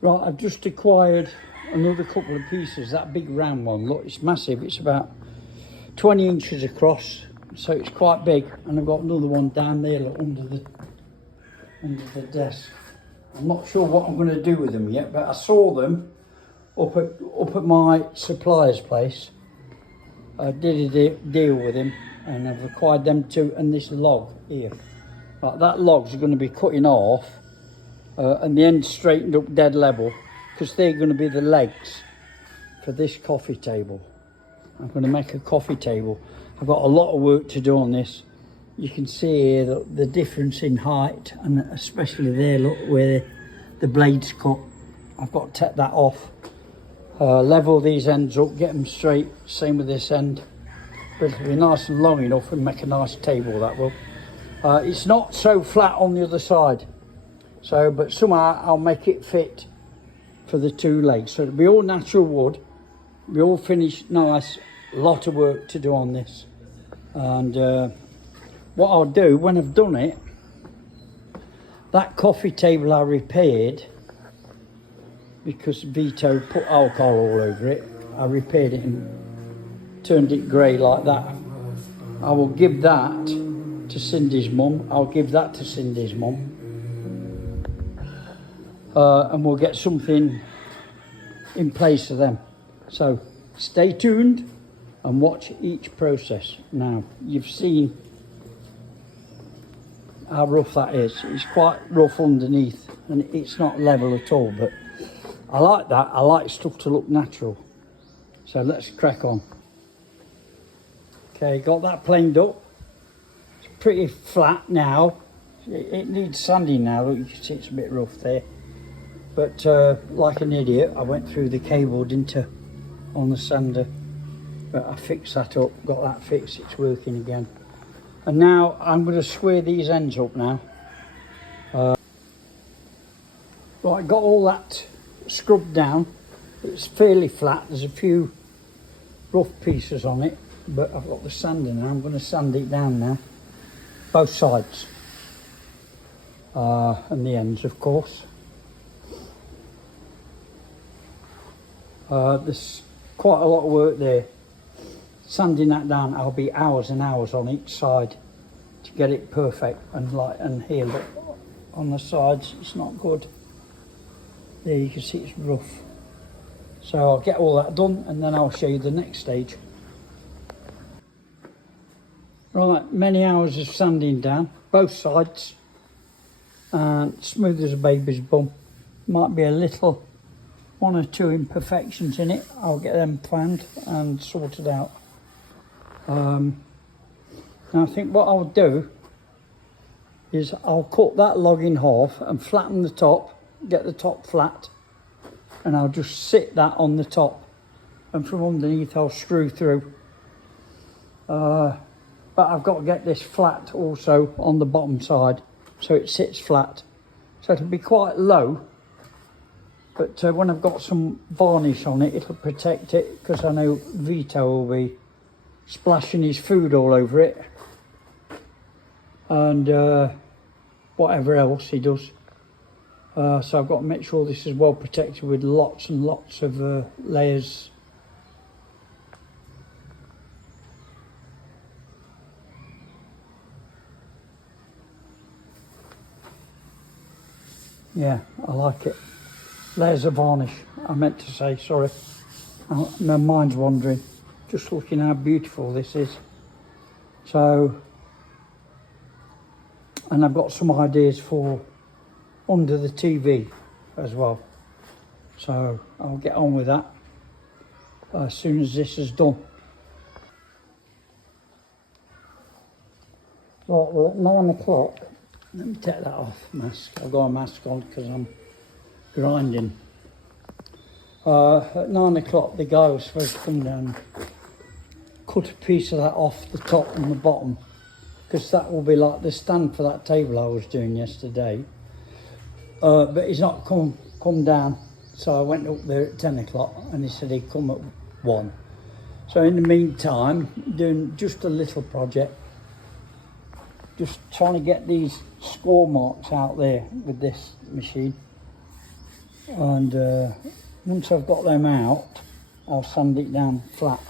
Right, I've just acquired another couple of pieces. That big round one, look, it's massive. It's about 20 inches across, so it's quite big. And I've got another one down there, look, under the desk. I'm not sure what I'm going to do with them yet, but I saw them up at my supplier's place. I did a deal with him, and I've acquired them too, and this log here. Right, that log's going to be cutting off, and the end straightened up dead level, because they're going to be the legs for this coffee table. I'm going to make a coffee table. I've got a lot of work to do on this. You can see here the difference in height, and especially there, look where the blades cut. I've got to take that off, level these ends up, get them straight. Same with this end, but it'll be nice and long enough and make a nice table, that will. It's not so flat on the other side, so but somehow I'll make it fit for the two legs. So it'll be all natural wood, be all finished nice. A lot of work to do on this, and what I'll do when I've done it, that coffee table I repaired, because Vito put alcohol all over it, I repaired it and turned it grey like that. I will give that to Cindy's mum. I'll give that to Cindy's mum, and we'll get something in place of them. So stay tuned and watch each process. Now, you've seen how rough that is. It's quite rough underneath, and it's not level at all, but I like that. I like stuff to look natural. So let's crack on. Okay, got that planed up. It's pretty flat now. It needs sanding now. Look, you can see it's a bit rough there. But like an idiot, I went through the cable, didn't I, on the sander. But I fixed that up, got that fixed, it's working again. And now I'm going to square these ends up now. Right, got all that scrubbed down. It's fairly flat. There's a few rough pieces on it, but I've got the sander now. I'm going to sand it down now, both sides, and the ends, of course. There's quite a lot of work there. Sanding that down, I'll be hours and hours on each side to get it perfect. And here, look, on the sides, it's not good. There you can see it's rough. So I'll get all that done, and then I'll show you the next stage. Right, many hours of sanding down, both sides, and smooth as a baby's bum. Might be a little, one or two imperfections in it. I'll get them planned and sorted out. Now I think what I'll do is I'll cut that log in half and flatten the top, get the top flat, and I'll just sit that on the top, and from underneath I'll screw through. But I've got to get this flat also on the bottom side, so it sits flat. So it'll be quite low, but when I've got some varnish on it, it'll protect it, because I know Vito will be splashing his food all over it, and whatever else he does. So I've got to make sure this is well protected with lots and lots of layers. Yeah, I like it. Layers of varnish, I meant to say, sorry. My mind's wandering. Just looking how beautiful this is. So, and I've got some ideas for under the TV as well. So I'll get on with that as soon as this is done. Right, well, at 9 o'clock, let me take that off, mask. I've got a mask on because I'm grinding. At 9 o'clock, the guy was supposed to come down, cut a piece of that off the top and the bottom, because that will be like the stand for that table I was doing yesterday. But he's not come down, so I went up there at 10 o'clock, and he said he'd come at 1. So in the meantime, doing just a little project, just trying to get these score marks out there with this machine. And once I've got them out, I'll sand it down flat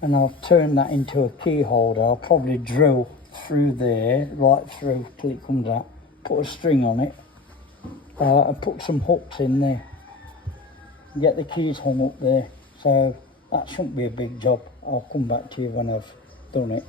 and I'll turn that into a key holder. I'll probably drill through there, right through till it comes out, put a string on it and put some hooks in there, get the keys hung up there. So that shouldn't be a big job. I'll come back to you when I've done it.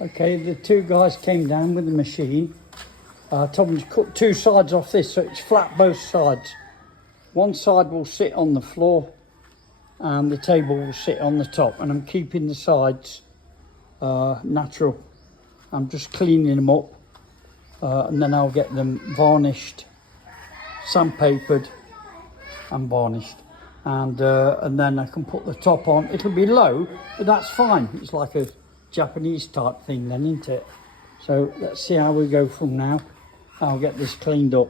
Okay, the two guys came down with the machine. I told them to cut two sides off this so it's flat both sides. One side will sit on the floor and the table will sit on the top, and I'm keeping the sides natural. I'm just cleaning them up and then I'll get them varnished, sandpapered and varnished, and then I can put the top on. It'll be low, but that's fine. It's like a Japanese type thing then, isn't it? So let's see how we go from now. I'll get this cleaned up.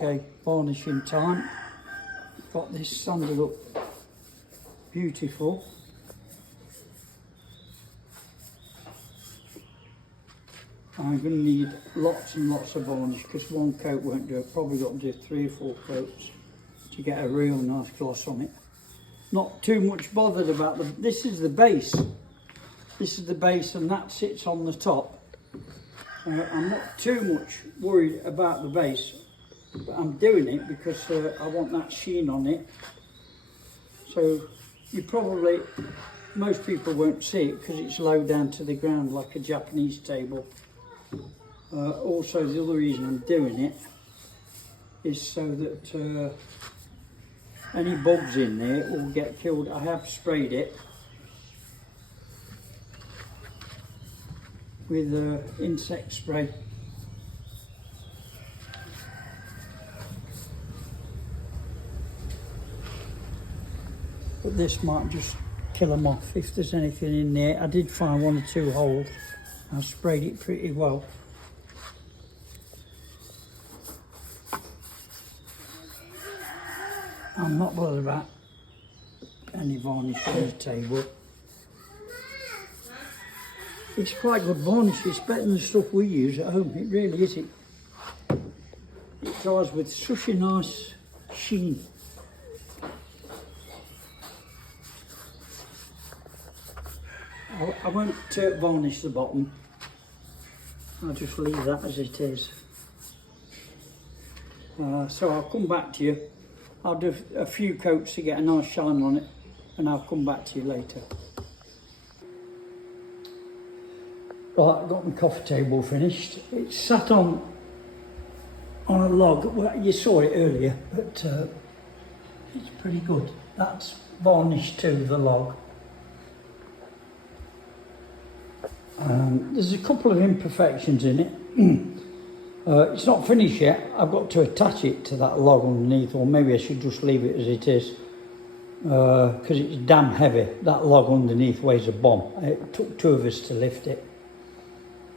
Okay, varnishing time. Got this sanded up beautiful. I'm going to need lots and lots of varnish because one coat won't do it. Probably got to do 3 or 4 coats to get a real nice gloss on it. Not too much bothered about this is the base. This is the base and that sits on the top. I'm not too much worried about the base, but I'm doing it because I want that sheen on it. So you probably, most people won't see it because it's low down to the ground like a Japanese table. Also, the other reason I'm doing it is so that any bugs in there will get killed. I have sprayed it with insect spray. But this might just kill them off if there's anything in there. I did find 1 or 2 holes. I sprayed it pretty well. I'm not bothered about any varnish on the table. It's quite good varnish. It's better than the stuff we use at home. It really is. It dries with such a nice sheen. I won't varnish the bottom. I'll just leave that as it is. So I'll come back to you. I'll do a few coats to get a nice shine on it, and I'll come back to you later. Right, I've got my coffee table finished. It's sat on a log. Well, you saw it earlier, but it's pretty good. That's varnished to the log. There's a couple of imperfections in it. It's not finished yet. I've got to attach it to that log underneath, or maybe I should just leave it as it is, because it's damn heavy. That log underneath weighs a bomb. It took 2 of us to lift it.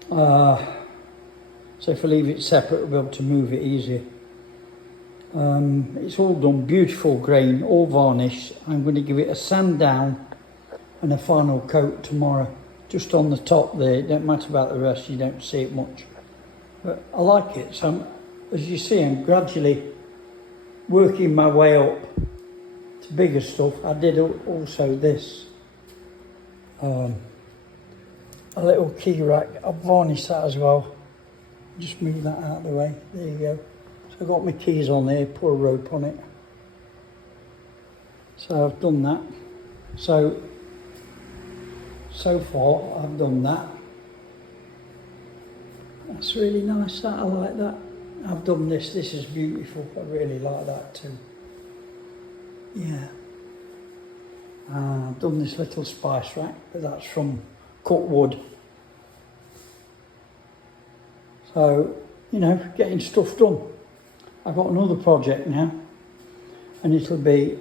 So if I leave it separate, we'll be able to move it easier. It's all done, beautiful grain, all varnished. I'm going to give it a sand down and a final coat tomorrow. Just on the top there, it don't matter about the rest, you don't see it much. But I like it, so as you see, I'm gradually working my way up to bigger stuff. I did also this, a little key rack. I've varnished that as well. Just move that out of the way, there you go. So I've got my keys on there, put a rope on it. So I've done that. So far I've done that. That's really nice, that, I like that. I've done this is beautiful, I really like that too. Yeah. I've done this little spice rack, but that's from cut wood. So, you know, getting stuff done. I've got another project now, and it'll be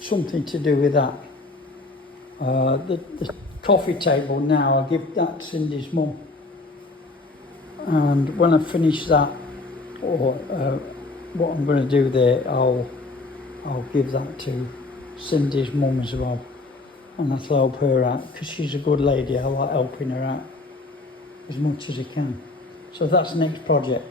something to do with that. The coffee table now, I'll give that to Cindy's mum. And when I finish that, or what I'm going to do there, I'll give that to Cindy's mum as well, and that'll help her out, because she's a good lady. I like helping her out as much as I can. So that's the next project.